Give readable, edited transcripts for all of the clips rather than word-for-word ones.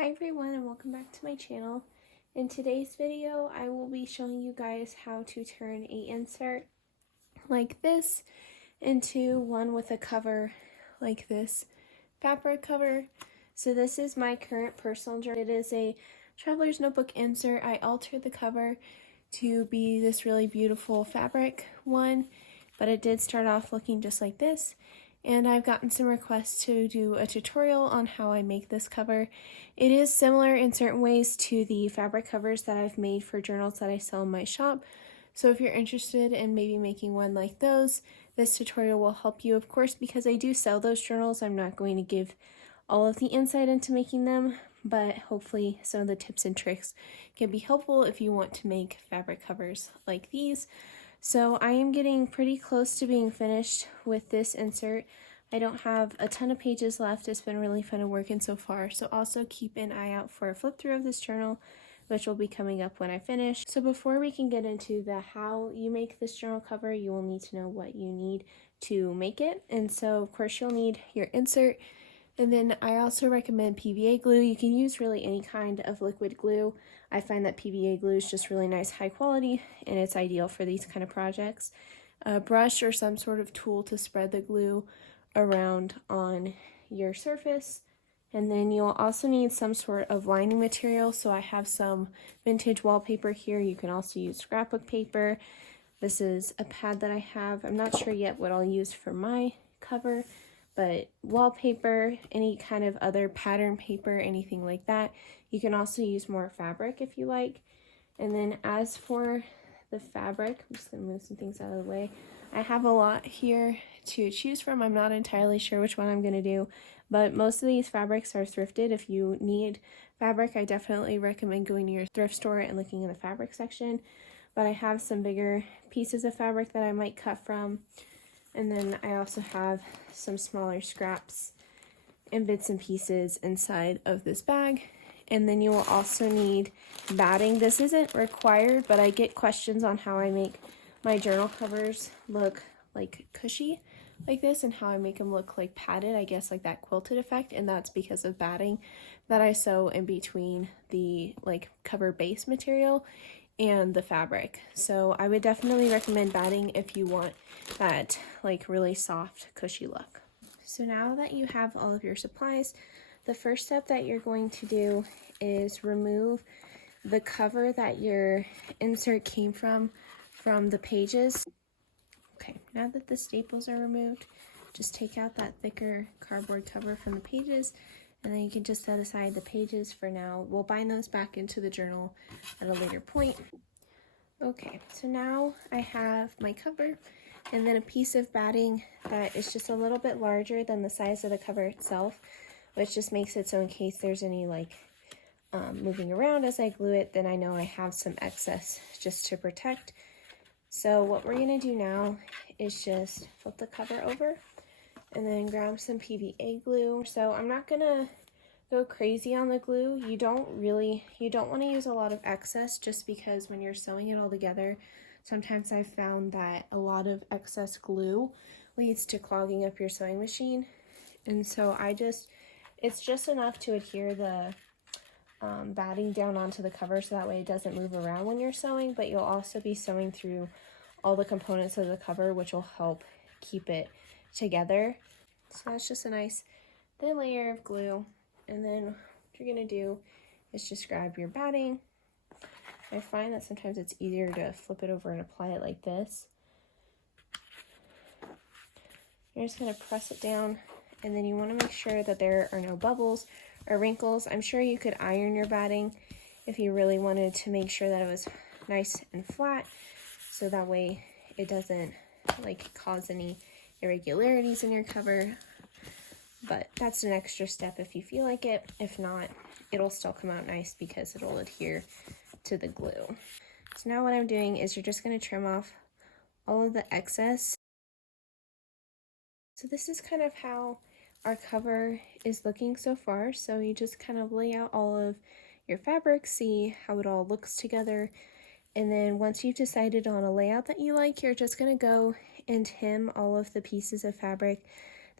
Hi everyone and welcome back to my channel. In today's video I will be showing you guys how to turn an insert like this into one with a cover like this fabric cover. So this is my current personal journal. It is a traveler's notebook insert. I altered the cover to be this really beautiful fabric one, but it did start off looking just like this. And I've gotten some requests to do a tutorial on how I make this cover. It is similar in certain ways to the fabric covers that I've made for journals that I sell in my shop. So if you're interested in maybe making one like those, this tutorial will help you. Of course, because I do sell those journals, I'm not going to give all of the insight into making them, but hopefully some of the tips and tricks can be helpful if you want to make fabric covers like these. So I am getting pretty close to being finished with this insert. I don't have a ton of pages left. It's been really fun working so far. So also keep an eye out for a flip through of this journal, which will be coming up when I finish. So before we can get into the how you make this journal cover, you will need to know what you need to make it. And so of course you'll need your insert. And then I also recommend PVA glue. You can use really any kind of liquid glue. I find that PVA glue is just really nice, high quality, and it's ideal for these kind of projects. A brush or some sort of tool to spread the glue around on your surface. And then you'll also need some sort of lining material. So I have some vintage wallpaper here. You can also use scrapbook paper. This is a pad that I have. I'm not sure yet what I'll use for my cover, but wallpaper, any kind of other pattern paper, anything like that. You can also use more fabric if you like. And then as for the fabric, I'm just going to move some things out of the way. I have a lot here to choose from. I'm not entirely sure which one I'm going to do, but most of these fabrics are thrifted. If you need fabric, I definitely recommend going to your thrift store and looking in the fabric section. But I have some bigger pieces of fabric that I might cut from. And then I also have some smaller scraps and bits and pieces inside of this bag. And then you will also need batting. This isn't required, but I get questions on how I make my journal covers look like cushy like this and how I make them look like padded, I guess like that quilted effect. And that's because of batting that I sew in between the like cover base material and the fabric. So I would definitely recommend batting if you want that like really soft cushy look. So now that you have all of your supplies, the first step that you're going to do is remove the cover that your insert came from the pages. Okay, now that the staples are removed, just take out that thicker cardboard cover from the pages, and then you can just set aside the pages for now. We'll bind those back into the journal at a later point. Okay, so now I have my cover and then a piece of batting that is just a little bit larger than the size of the cover itself, which just makes it so in case there's any like moving around as I glue it, then I know I have some excess just to protect. So what we're going to do now is just flip the cover over and then grab some PVA glue. So I'm not going to go crazy on the glue. You don't want to use a lot of excess, just because when you're sewing it all together, sometimes I've found that a lot of excess glue leads to clogging up your sewing machine. And so it's just enough to adhere the batting down onto the cover so that way it doesn't move around when you're sewing, but you'll also be sewing through all the components of the cover, which will help keep it together. So that's just a nice thin layer of glue. And then what you're going to do is just grab your batting. I find that sometimes it's easier to flip it over and apply it like this. You're just going to press it down, and then you want to make sure that there are no bubbles or wrinkles. I'm sure you could iron your batting if you really wanted to make sure that it was nice and flat, so that way it doesn't like cause any irregularities in your cover. But that's an extra step if you feel like it. If not, it'll still come out nice because it'll adhere to the glue. So now what I'm doing is you're just going to trim off all of the excess. So this is kind of how our cover is looking so far. So you just kind of lay out all of your fabric, see how it all looks together. And then once you've decided on a layout that you like, you're just going to go and hem all of the pieces of fabric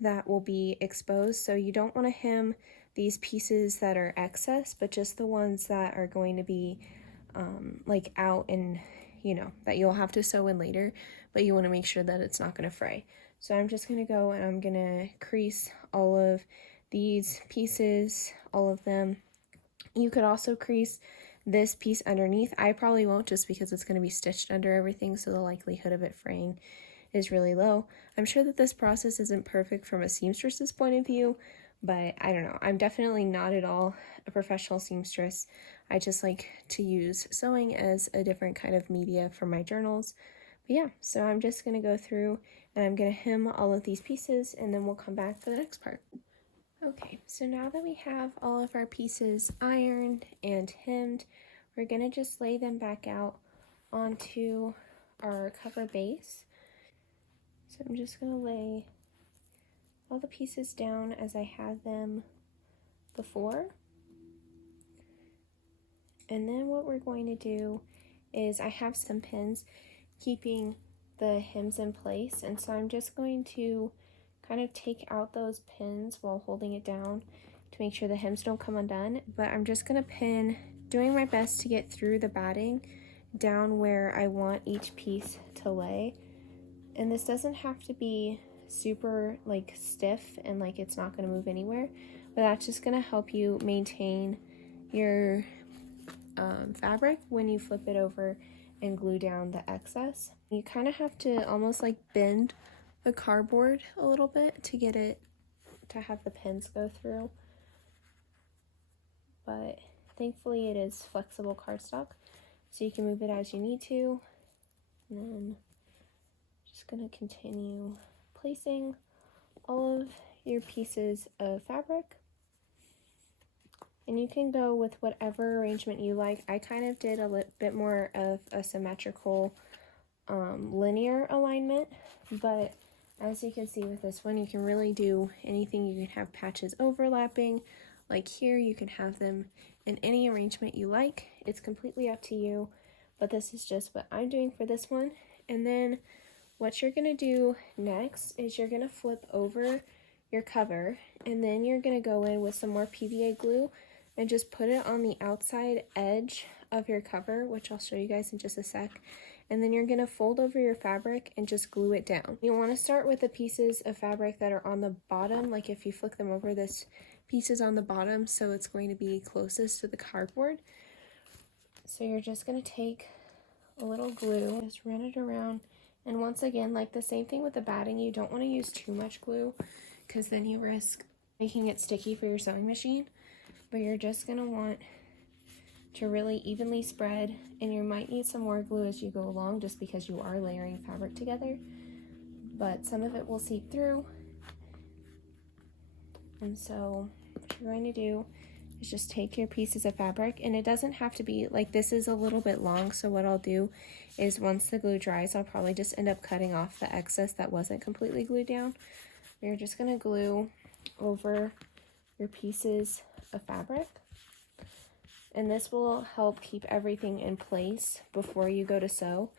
that will be exposed. So you don't want to hem these pieces that are excess, but just the ones that are going to be like out and, you know, that you'll have to sew in later, but you want to make sure that it's not going to fray. So I'm just going to go and I'm going to crease all of these pieces, all of them. You could also crease this piece underneath. I probably won't, just because it's going to be stitched under everything, so the likelihood of it fraying is really low. I'm sure that this process isn't perfect from a seamstress's point of view, but I don't know. I'm definitely not at all a professional seamstress. I just like to use sewing as a different kind of media for my journals. But yeah, so I'm just going to go through and I'm going to hem all of these pieces, and then we'll come back for the next part. Okay, so now that we have all of our pieces ironed and hemmed, we're going to just lay them back out onto our cover base. So I'm just going to lay all the pieces down as I had them before. And then what we're going to do is I have some pins keeping the hems in place, and so I'm just going to kind of take out those pins while holding it down to make sure the hems don't come undone. But I'm just going to pin, doing my best to get through the batting down where I want each piece to lay. And this doesn't have to be super like stiff and like it's not going to move anywhere, but that's just going to help you maintain your fabric when you flip it over and glue down the excess. You kind of have to almost like bend the cardboard a little bit to get it to have the pins go through, but thankfully it is flexible cardstock, so you can move it as you need to. And then just going to continue placing all of your pieces of fabric, and you can go with whatever arrangement you like. I kind of did a bit more of a symmetrical linear alignment, but as you can see with this one, you can really do anything. You can have patches overlapping, like here. You can have them in any arrangement you like. It's completely up to you, but this is just what I'm doing for this one. And then what you're going to do next is you're going to flip over your cover, and then you're going to go in with some more PVA glue and just put it on the outside edge of your cover, which I'll show you guys in just a sec. And then you're going to fold over your fabric and just glue it down. You want to start with the pieces of fabric that are on the bottom. Like if you flick them over, this piece is on the bottom, so it's going to be closest to the cardboard. So you're just going to take a little glue, just run it around. And once again, like the same thing with the batting, you don't want to use too much glue because then you risk making it sticky for your sewing machine. But you're just going to want to really evenly spread, and you might need some more glue as you go along just because you are layering fabric together, but some of it will seep through. And so what you're going to do is just take your pieces of fabric, and it doesn't have to be like, this is a little bit long, so what I'll do is once the glue dries, I'll probably just end up cutting off the excess that wasn't completely glued down. You're just going to glue over your pieces of fabric, and this will help keep everything in place before you go to sew.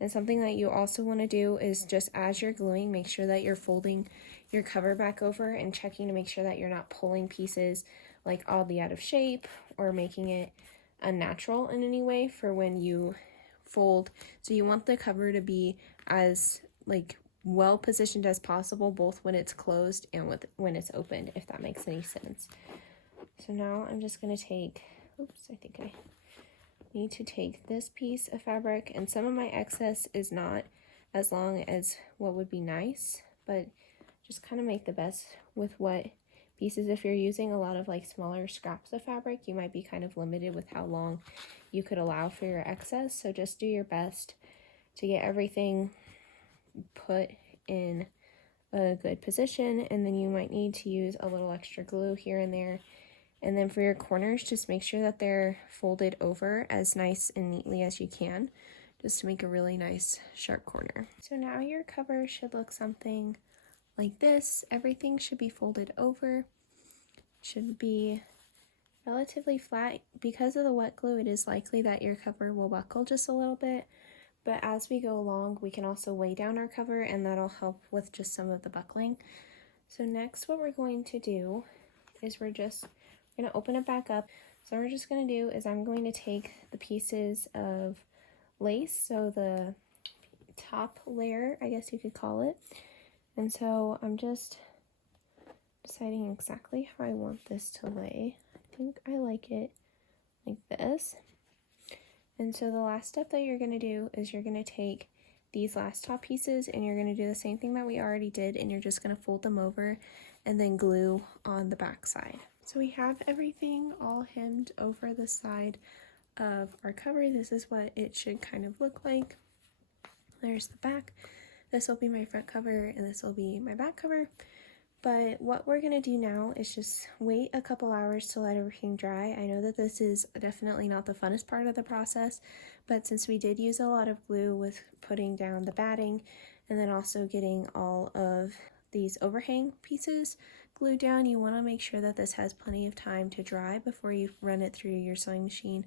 And something that you also want to do is just as you're gluing, make sure that you're folding your cover back over and checking to make sure that you're not pulling pieces like oddly out of shape or making it unnatural in any way for when you fold. So you want the cover to be as like well positioned as possible, both when it's closed and when it's opened, if that makes any sense. So now I'm just going to take, oops, I think I need to take this piece of fabric, and some of my excess is not as long as what would be nice, but just kind of make the best with what pieces. If you're using a lot of like smaller scraps of fabric, you might be kind of limited with how long you could allow for your excess. So just do your best to get everything put in a good position, and then you might need to use a little extra glue here and there. And then for your corners, just make sure that they're folded over as nice and neatly as you can, just to make a really nice sharp corner. So now your cover should look something like this. Everything should be folded over. It should be relatively flat. Because of the wet glue, it is likely that your cover will buckle just a little bit, but as we go along, we can also weigh down our cover, and that'll help with just some of the buckling. So next, what we're going to do is we're just We're going to open it back up. So what we're just going to do is I'm going to take the pieces of lace, so the top layer, I guess you could call it. And so I'm just deciding exactly how I want this to lay. I think I like it like this. And so the last step that you're going to do is you're going to take these last top pieces and you're going to do the same thing that we already did, and you're just going to fold them over and then glue on the back side. So we have everything all hemmed over the side of our cover. This is what it should kind of look like. There's the back. This will be my front cover and this will be my back cover. But what we're going to do now is just wait a couple hours to let everything dry. I know that this is definitely not the funnest part of the process, but since we did use a lot of glue with putting down the batting and then also getting all of these overhang pieces glued down, you want to make sure that this has plenty of time to dry before you run it through your sewing machine.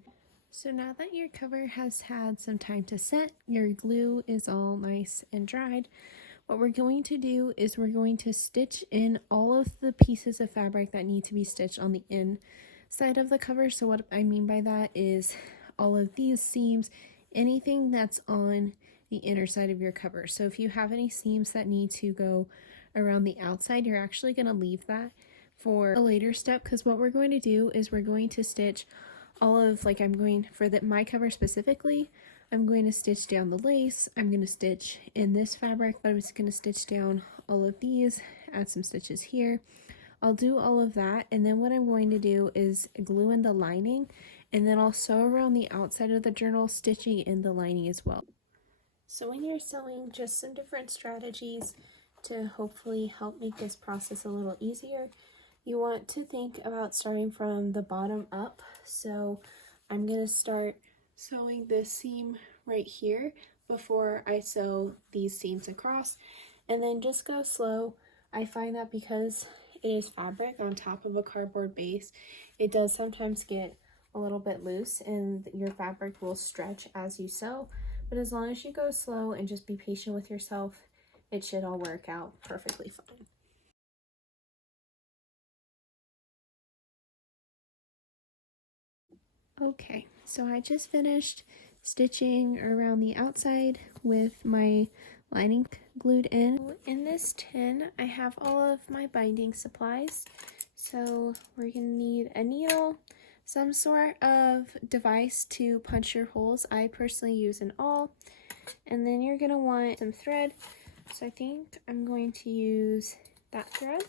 So now that your cover has had some time to set, your glue is all nice and dried, what we're going to do is we're going to stitch in all of the pieces of fabric that need to be stitched on the inside of the cover. So what I mean by that is all of these seams, anything that's on the inner side of your cover. So if you have any seams that need to go around the outside, you're actually going to leave that for a later step, because what we're going to do is we're going to stitch all of, like, I'm going for my cover specifically, I'm going to stitch down the lace, I'm going to stitch in this fabric, I'm just going to stitch down all of these, add some stitches here. I'll do all of that, and then what I'm going to do is glue in the lining, and then I'll sew around the outside of the journal, stitching in the lining as well. So when you're sewing, just some different strategies to hopefully help make this process a little easier. You want to think about starting from the bottom up. So I'm going to start sewing this seam right here before I sew these seams across, and then just go slow. I find that because it is fabric on top of a cardboard base, it does sometimes get a little bit loose and your fabric will stretch as you sew, but as long as you go slow and just be patient with yourself, it should all work out perfectly fine. Okay, so I just finished stitching around the outside with my lining glued in. In this tin, I have all of my binding supplies. So we're gonna need a needle, some sort of device to punch your holes. I personally use an awl. And then you're gonna want some thread. So I think I'm going to use that thread.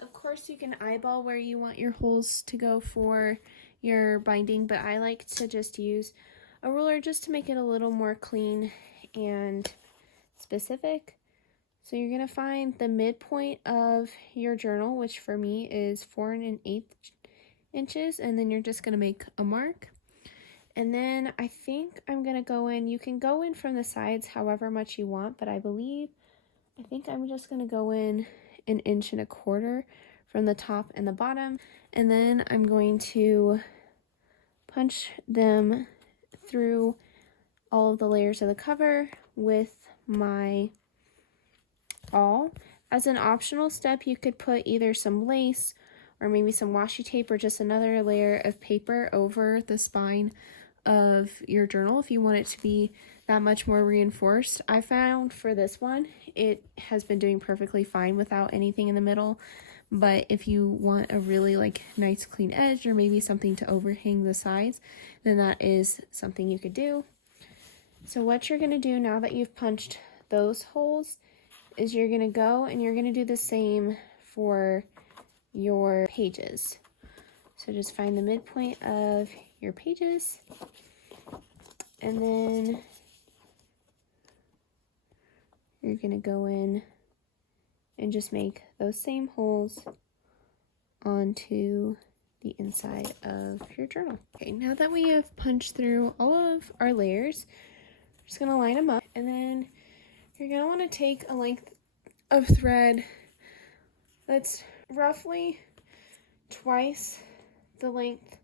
Of course, you can eyeball where you want your holes to go for your binding, but I like to just use a ruler just to make it a little more clean and specific. So you're going to find the midpoint of your journal, which for me is 4 1/8 inches, and then you're just going to make a mark. And then I think I'm going to go in, you can go in from the sides however much you want, but I think I'm just going to go in 1 1/4 inches from the top and the bottom, and then I'm going to punch them through all of the layers of the cover with my awl. As an optional step, you could put either some lace or maybe some washi tape or just another layer of paper over the spine of your journal if you want it to be that much more reinforced. I found for this one, it has been doing perfectly fine without anything in the middle. But if you want a really nice clean edge or maybe something to overhang the sides, then that is something you could do. So what you're going to do now that you've punched those holes is you're going to go and you're going to do the same for your pages. So just find the midpoint of your pages, and then you're going to go in and just make those same holes onto the inside of your journal. Okay, now that we have punched through all of our layers, we're just going to line them up, and then you're going to want to take a length of thread that's roughly twice the length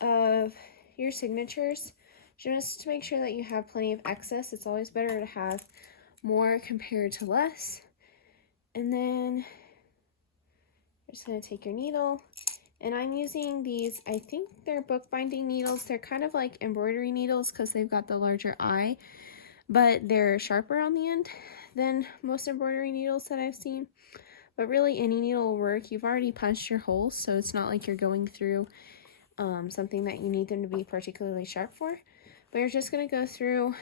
of your signatures, just to make sure that you have plenty of excess. It's always better to have more compared to less. And then you're just going to take your needle And I'm using these, I think they're bookbinding needles. They're kind of like embroidery needles because they've got the larger eye, but they're sharper on the end than most embroidery needles that I've seen. But really any needle will work. You've already punched your holes, so it's not like you're going through something that you need them to be particularly sharp for. But you're just going to go through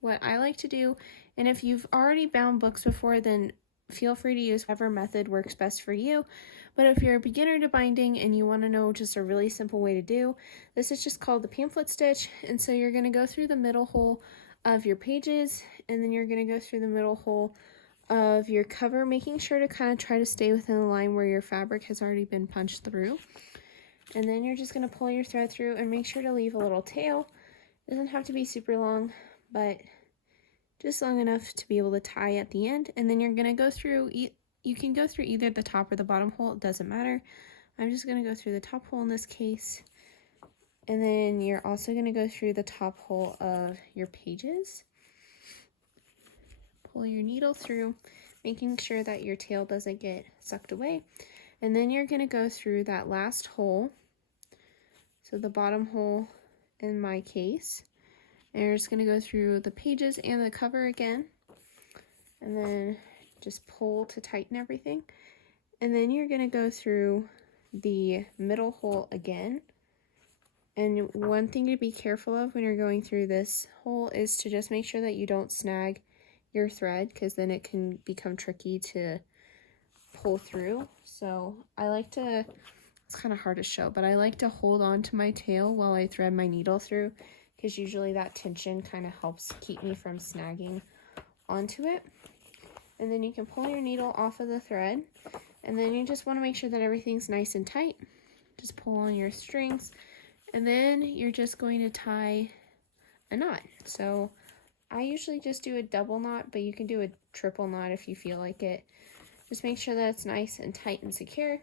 what I like to do. And if you've already bound books before, then feel free to use whatever method works best for you. But if you're a beginner to binding and you want to know just a really simple way to do, this is just called the pamphlet stitch. And so you're going to go through the middle hole of your pages, and then you're going to go through the middle hole of your cover, making sure to kind of try to stay within the line where your fabric has already been punched through. And then you're just going to pull your thread through and make sure to leave a little tail. It doesn't have to be super long, but just long enough to be able to tie at the end. And then you're going to go through, you can go through either the top or the bottom hole, it doesn't matter. I'm just going to go through the top hole in this case. And then you're also going to go through the top hole of your pages. Pull your needle through, making sure that your tail doesn't get sucked away. And then you're going to go through that last hole, so the bottom hole in my case. And you're just going to go through the pages and the cover again, and then just pull to tighten everything. And then you're going to go through the middle hole again. And one thing to be careful of when you're going through this hole is to just make sure that you don't snag your thread, because then it can become tricky to pull through. So I like to, it's kind of hard to show, but I like to hold on to my tail while I thread my needle through, because usually that tension kind of helps keep me from snagging onto it. And then you can pull your needle off of the thread, and then you just want to make sure that everything's nice and tight. Just pull on your strings, and then you're just going to tie a knot. So I usually just do a double knot, but you can do a triple knot if you feel like it. Just make sure that it's nice and tight and secure.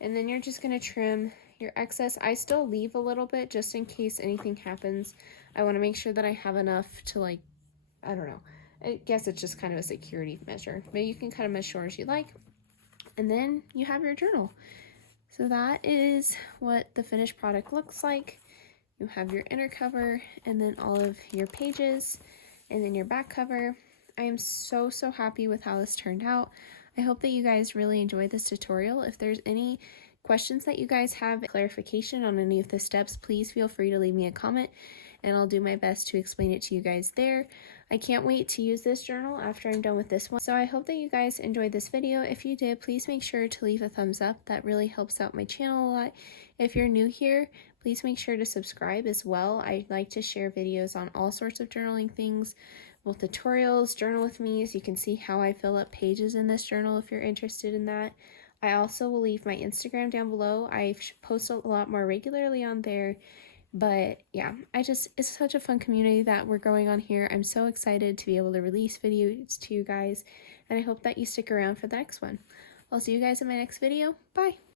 And then you're just going to trim your excess. I still leave a little bit just in case anything happens. I want to make sure that I have enough to, like, I don't know. I guess it's just kind of a security measure. But you can cut them as short as you like. And then you have your journal. So that is what the finished product looks like. You have your inner cover, and then all of your pages, and then your back cover. I am so happy with how this turned out. I hope that you guys really enjoyed this tutorial. If there's any questions that you guys have, clarification on any of the steps, please feel free to leave me a comment, and I'll do my best to explain it to you guys there. I can't wait to use this journal after I'm done with this one. So I hope that you guys enjoyed this video. If you did, please make sure to leave a thumbs up. That really helps out my channel a lot. If you're new here, please make sure to subscribe as well. I like to share videos on all sorts of journaling things, both tutorials, journal with me, so you can see how I fill up pages in this journal if you're interested in that. I also will leave my Instagram down below. I post a lot more regularly on there. But yeah, it's such a fun community that we're growing on here. I'm so excited to be able to release videos to you guys, and I hope that you stick around for the next one. I'll see you guys in my next video. Bye!